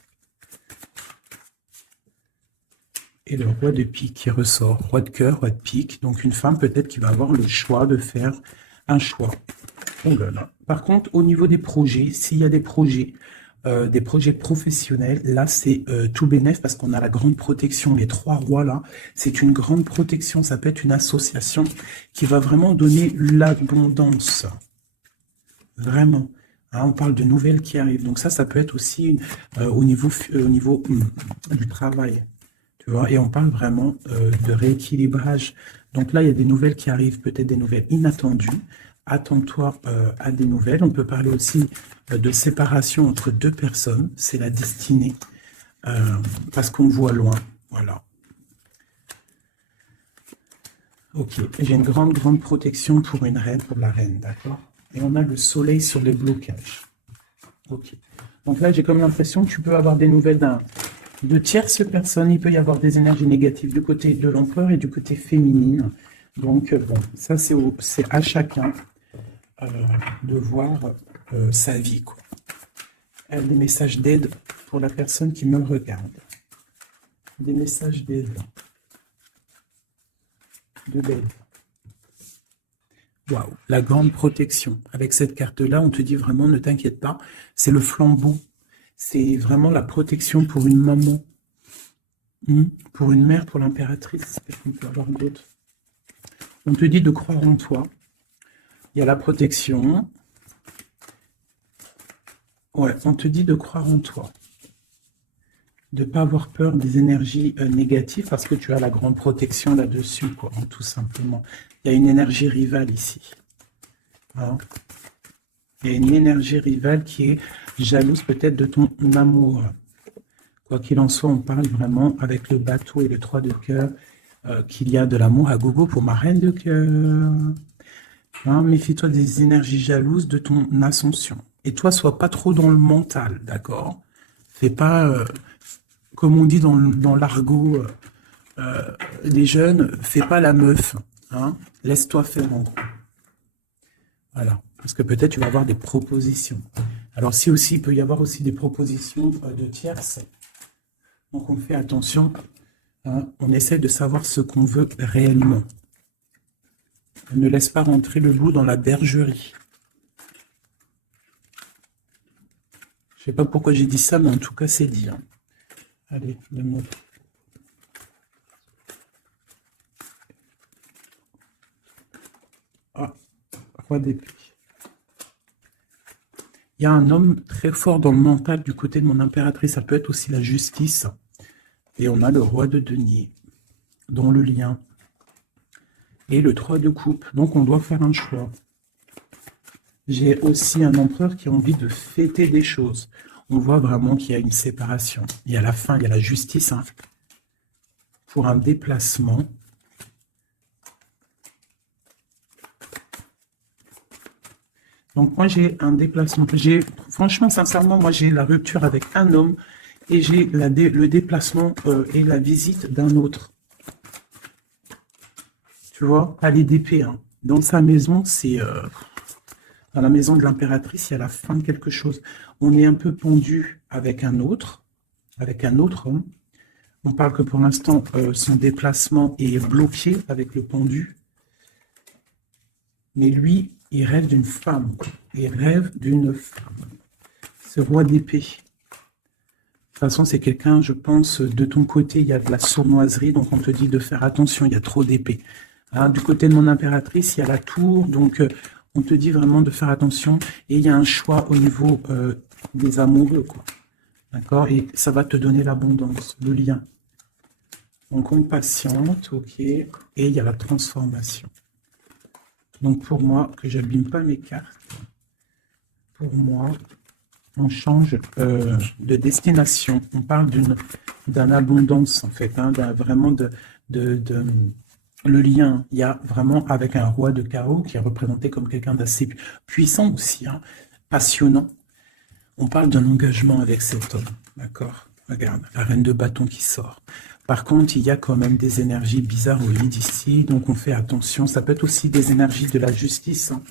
Et le roi de pique qui ressort. Roi de cœur, roi de pique. Donc, une femme peut-être qui va avoir le choix de faire un choix. Oh là là. Par contre, au niveau des projets, s'il y a des projets professionnels, là c'est tout bénef parce qu'on a la grande protection, les trois rois là, c'est une grande protection, ça peut être une association qui va vraiment donner l'abondance, vraiment. Hein, on parle de nouvelles qui arrivent, donc ça peut être aussi au niveau du travail, tu vois, et on parle vraiment de rééquilibrage. Donc là, il y a des nouvelles qui arrivent, peut-être des nouvelles inattendues. Attends-toi à des nouvelles. On peut parler aussi de séparation entre deux personnes. C'est la destinée. Parce qu'on voit loin. Voilà. Ok. J'ai une grande protection pour une reine, pour la reine. D'accord. Et on a le soleil sur les blocages. Ok. Donc là, j'ai comme l'impression que tu peux avoir des nouvelles de tierces personnes. Il peut y avoir des énergies négatives du côté de l'empereur et du côté féminine. Donc, bon, ça, c'est à chacun de voir sa vie, quoi. Des messages d'aide pour la personne qui me regarde. Des messages d'aide. De l'aide. Waouh, la grande protection. Avec cette carte-là, on te dit vraiment, ne t'inquiète pas, c'est le flambeau. C'est vraiment la protection pour une maman, pour une mère, pour l'impératrice. Qu'est-ce qu'on peut avoir d'autre? On te dit de croire en toi. Il y a la protection. Ouais, on te dit de croire en toi. De ne pas avoir peur des énergies négatives parce que tu as la grande protection là-dessus, quoi, tout simplement. Il y a une énergie rivale ici. Hein? Il y a une énergie rivale qui est jalouse peut-être de ton amour. Quoi qu'il en soit, on parle vraiment avec le bateau et le 3 de cœur qu'il y a de l'amour à gogo pour ma reine de cœur. Hein? Méfie-toi des énergies jalouses de ton ascension. Et toi, sois pas trop dans le mental, d'accord? Fais pas... comme on dit dans l'argot des jeunes, fais pas la meuf, hein, laisse-toi faire en gros. Voilà, parce que peut-être tu vas avoir des propositions. Alors si aussi, il peut y avoir aussi des propositions de tierces. Donc on fait attention, hein, on essaie de savoir ce qu'on veut réellement. On ne laisse pas rentrer le loup dans la bergerie. Je ne sais pas pourquoi j'ai dit ça, mais en tout cas c'est dit. Hein. Allez, donne-moi. Ah, roi d'épée. Il y a un homme très fort dans le mental du côté de mon impératrice. Ça peut être aussi la justice. Et on a le roi de denier dans le lien. Et le 3 de coupe. Donc on doit faire un choix. J'ai aussi un empereur qui a envie de fêter des choses. On voit vraiment qu'il y a une séparation. Il y a la fin, il y a la justice. Hein, pour un déplacement. Donc moi j'ai un déplacement. Franchement, sincèrement, moi j'ai la rupture avec un homme et j'ai le déplacement et la visite d'un autre. Tu vois, palais d'épée. Hein. Dans sa maison, c'est... dans la maison de l'impératrice, il y a la fin de quelque chose. On est un peu pendu avec un autre homme. On parle que pour l'instant, son déplacement est bloqué avec le pendu. Mais lui, il rêve d'une femme. Il rêve d'une femme. Ce roi d'épée. De toute façon, c'est quelqu'un, je pense, de ton côté, il y a de la sournoiserie, donc on te dit de faire attention, il y a trop d'épées. Hein, du côté de mon impératrice, il y a la tour, donc... on te dit vraiment de faire attention et il y a un choix au niveau des amoureux, quoi. D'accord? Et ça va te donner l'abondance, le lien. Donc on patiente, ok. Et il y a la transformation. Donc pour moi, que j'abîme pas mes cartes, pour moi, on change de destination. On parle d'une abondance, en fait, hein, vraiment le lien, il y a vraiment avec un roi de carreau qui est représenté comme quelqu'un d'assez puissant aussi, hein, passionnant. On parle d'un engagement avec cet homme, d'accord? Regarde, la reine de bâton qui sort. Par contre, il y a quand même des énergies bizarroïdes ici, donc on fait attention. Ça peut être aussi des énergies de la justice. Hein.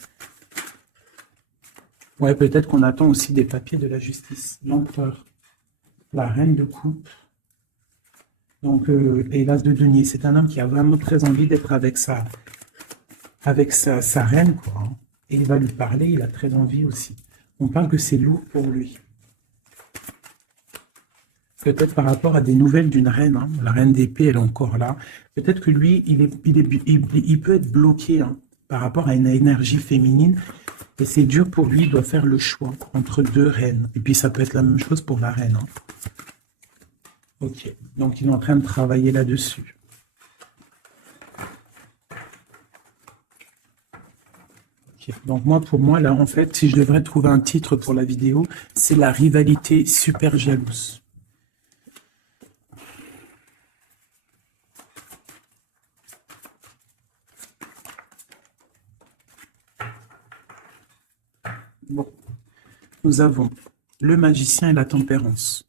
Ouais, peut-être qu'on attend aussi des papiers de la justice. L'empereur, la reine de coupe. Donc, et l'as de denier, c'est un homme qui a vraiment très envie d'être avec sa reine, quoi. Hein. Et il va lui parler, il a très envie aussi. On parle que c'est lourd pour lui. Peut-être par rapport à des nouvelles d'une reine. Hein. La reine d'épée, elle est encore là. Peut-être que lui, il peut être bloqué hein, par rapport à une énergie féminine. Et c'est dur pour lui, il doit faire le choix entre deux reines. Et puis, ça peut être la même chose pour la reine. Hein. Ok, donc il est en train de travailler là-dessus. Okay. Donc moi, pour moi, là, en fait, si je devrais trouver un titre pour la vidéo, c'est la rivalité super jalouse. Bon, nous avons le magicien et la tempérance.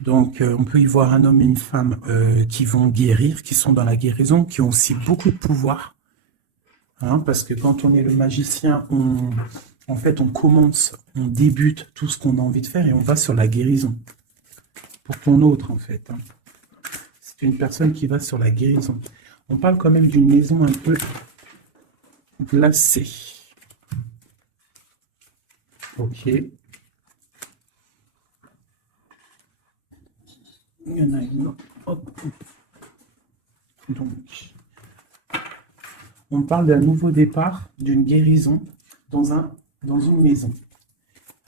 Donc, on peut y voir un homme et une femme qui vont guérir, qui sont dans la guérison, qui ont aussi beaucoup de pouvoir. Hein, parce que quand on est le magicien, En fait, on commence, on débute tout ce qu'on a envie de faire et on va sur la guérison. Pour ton autre, en fait. Hein. C'est une personne qui va sur la guérison. On parle quand même d'une maison un peu glacée. Ok. Il y en a une autre. Hop. Donc, on parle d'un nouveau départ, d'une guérison dans une maison.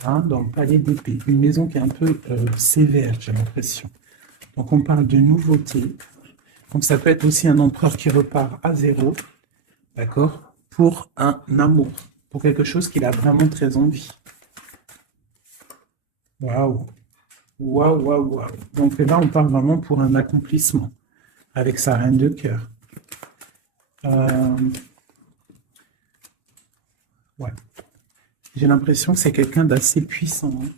Hein, dans le palais d'épée. Une maison qui est un peu sévère, j'ai l'impression. Donc, on parle de nouveauté. Donc, ça peut être aussi un empereur qui repart à zéro. D'accord? Pour un amour. Pour quelque chose qu'il a vraiment très envie. Waouh! Waouh, waouh, waouh. Donc là, on parle vraiment pour un accomplissement. Avec sa reine de cœur. Ouais. J'ai l'impression que c'est quelqu'un d'assez puissant. Hein.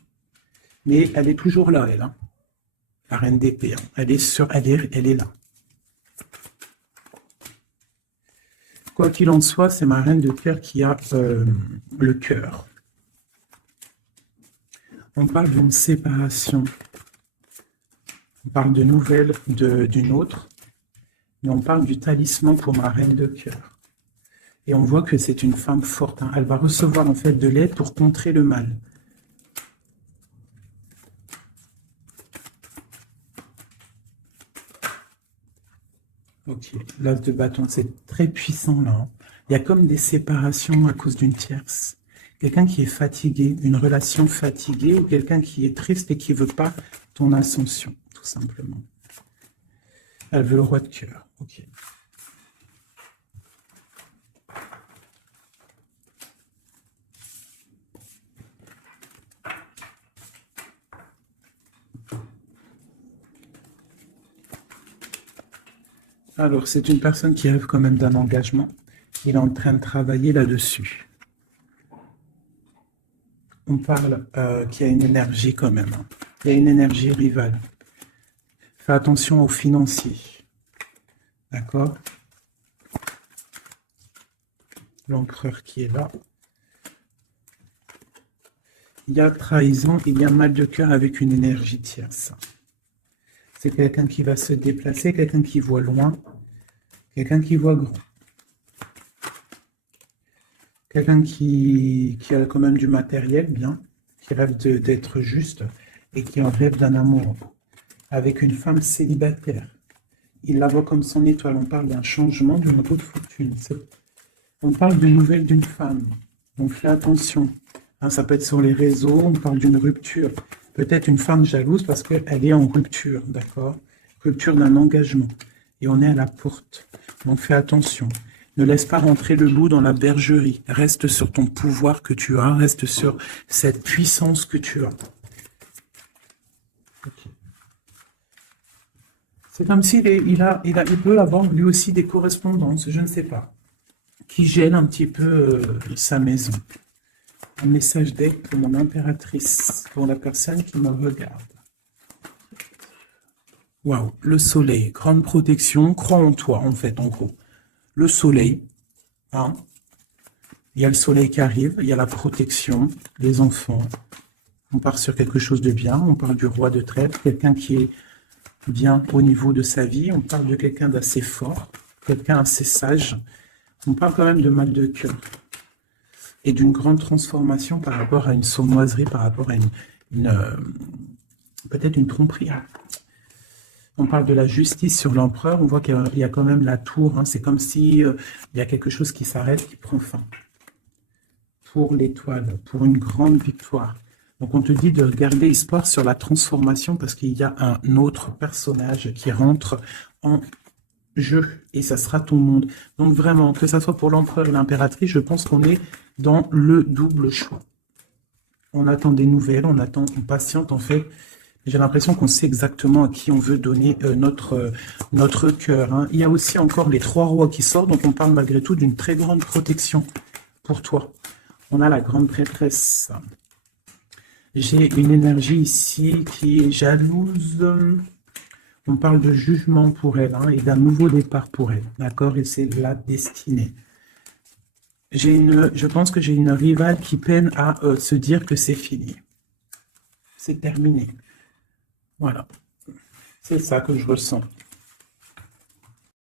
Mais elle est toujours là, elle. Hein. La reine d'épée. Hein. Elle est là. Quoi qu'il en soit, c'est ma reine de cœur qui a le cœur. On parle d'une séparation. On parle de nouvelles d'une autre. Mais on parle du talisman pour ma reine de cœur. Et on voit que c'est une femme forte. Hein. Elle va recevoir en fait de l'aide pour contrer le mal. Ok, l'as de bâton, c'est très puissant là. Hein. Il y a comme des séparations à cause d'une tierce. Quelqu'un qui est fatigué, une relation fatiguée, ou quelqu'un qui est triste et qui ne veut pas ton ascension, tout simplement. Elle veut le roi de cœur. Ok. Alors, c'est une personne qui rêve quand même d'un engagement. Il est en train de travailler là-dessus. On parle qu'il y a une énergie quand même. Hein. Il y a une énergie rivale. Fais attention aux financiers. D'accord? L'empereur qui est là. Il y a trahison, il y a mal de cœur avec une énergie tierce. C'est quelqu'un qui va se déplacer, quelqu'un qui voit loin, quelqu'un qui voit grand. Quelqu'un qui a quand même du matériel, bien, qui rêve d'être juste et qui en rêve d'un amour. Avec une femme célibataire. Il la voit comme son étoile. On parle d'un changement, d'une haute fortune. On parle d'une nouvelle d'une femme. Donc fais attention. Hein, ça peut être sur les réseaux, on parle d'une rupture. Peut-être une femme jalouse parce qu'elle est en rupture, d'accord? Rupture d'un engagement. Et on est à la porte. Donc fais attention. Ne laisse pas rentrer le loup dans la bergerie. Reste sur ton pouvoir que tu as. Reste sur cette puissance que tu as. Okay. C'est comme s'il il peut avoir lui aussi des correspondances, je ne sais pas, qui gênent un petit peu sa maison. Un message d'aide pour mon impératrice, pour la personne qui me regarde. Waouh, le soleil, grande protection, crois en toi en fait, en gros. Le soleil, hein, il y a le soleil qui arrive, il y a la protection, les enfants. On part sur quelque chose de bien, on parle du roi de trèfle, quelqu'un qui est bien au niveau de sa vie, on parle de quelqu'un d'assez fort, quelqu'un assez sage. On parle quand même de mal de cœur et d'une grande transformation par rapport à une sournoiserie, par rapport à peut-être une tromperie. On parle de la justice sur l'empereur, on voit qu'il y a quand même la tour, hein. C'est comme si il y a quelque chose qui s'arrête, qui prend fin. Pour l'étoile, pour une grande victoire. Donc on te dit de garder espoir sur la transformation parce qu'il y a un autre personnage qui rentre en jeu et ça sera ton monde. Donc vraiment, que ça soit pour l'empereur et l'impératrice, je pense qu'on est dans le double choix. On attend des nouvelles, on patiente en fait. J'ai l'impression qu'on sait exactement à qui on veut donner notre cœur. Hein. Il y a aussi encore les 3 rois qui sortent, donc on parle malgré tout d'une très grande protection pour toi. On a la grande prêtresse. J'ai une énergie ici qui est jalouse. On parle de jugement pour elle hein, et d'un nouveau départ pour elle. D'accord? Et c'est la destinée. Je pense que j'ai une rivale qui peine à se dire que c'est fini. C'est terminé. Voilà. C'est ça que je ressens.